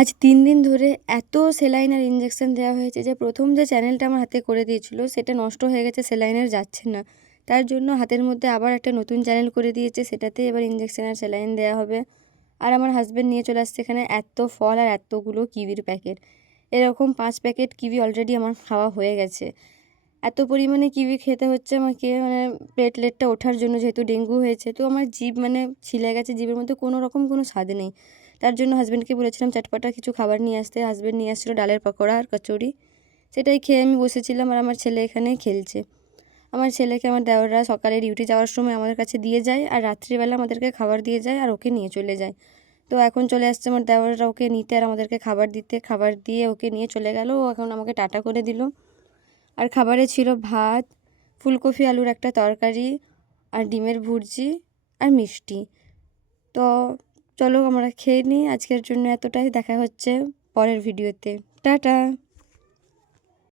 আজ ৩ দিন ধরে এত সেলাইন আর ইঞ্জেকশন দেওয়া হয়েছে যে প্রথম যে চ্যানেলটা আমার হাতে করে দিয়েছিল সেটা নষ্ট হয়ে গেছে, সেলাইনের যাচ্ছে না। তার জন্য হাতের মধ্যে আবার একটা নতুন চ্যানেল করে দিয়েছে, সেটাতে এবার ইঞ্জেকশন আর সেলাইন দেওয়া হবে। আর আমার হাজব্যান্ড নিয়ে চলে আসছে এখানে এত ফল আর এতগুলো কিউইর প্যাকেট। এরকম 5 প্যাকেট কিউই অলরেডি আমার খাওয়া হয়ে গেছে। এত পরিমাণে কিউই খেতে হচ্ছে আমাকে, মানে প্লেটলেটটা ওঠার জন্য, যেহেতু ডেঙ্গু হয়েছে। তো আমার জিভ মানে ছিলে গেছে, জিভের মধ্যে কোনো রকম কোনো স্বাদ নেই। তার জন্য হাজব্যান্ডকে বলেছিলাম চটপটা কিছু খাবার নিয়ে আসতে। হাজব্যান্ড নিয়ে আসছিলো ডালের পকোড়া আর কচুরি। সেটাই খেয়ে আমি বসেছিলাম আর আমার ছেলে এখানে খেলছে। আমার ছেলেকে আমার দেওররা সকালে ডিউটি যাওয়ার সময় আমাদের কাছে দিয়ে যায়, আর রাত্রিবেলা আমাদেরকে খাবার দিয়ে যায় আর ওকে নিয়ে চলে যায়। তো এখন চলে আসছে আমার দেওররা ওকে নিতে আর আমাদেরকে খাবার দিতে। খাবার দিয়ে ওকে নিয়ে চলে গেল। ও এখন আমাকে টাটা করে দিল। আর খাবারে ছিল ভাত, ফুলকপি আলুর একটা তরকারি, আর ডিমের ভুর্জি আর মিষ্টি। তো চলো আমরা খেয়ে নিই। আজকের জন্য এতটাই। দেখা হচ্ছে পরের ভিডিওতে। টাটা।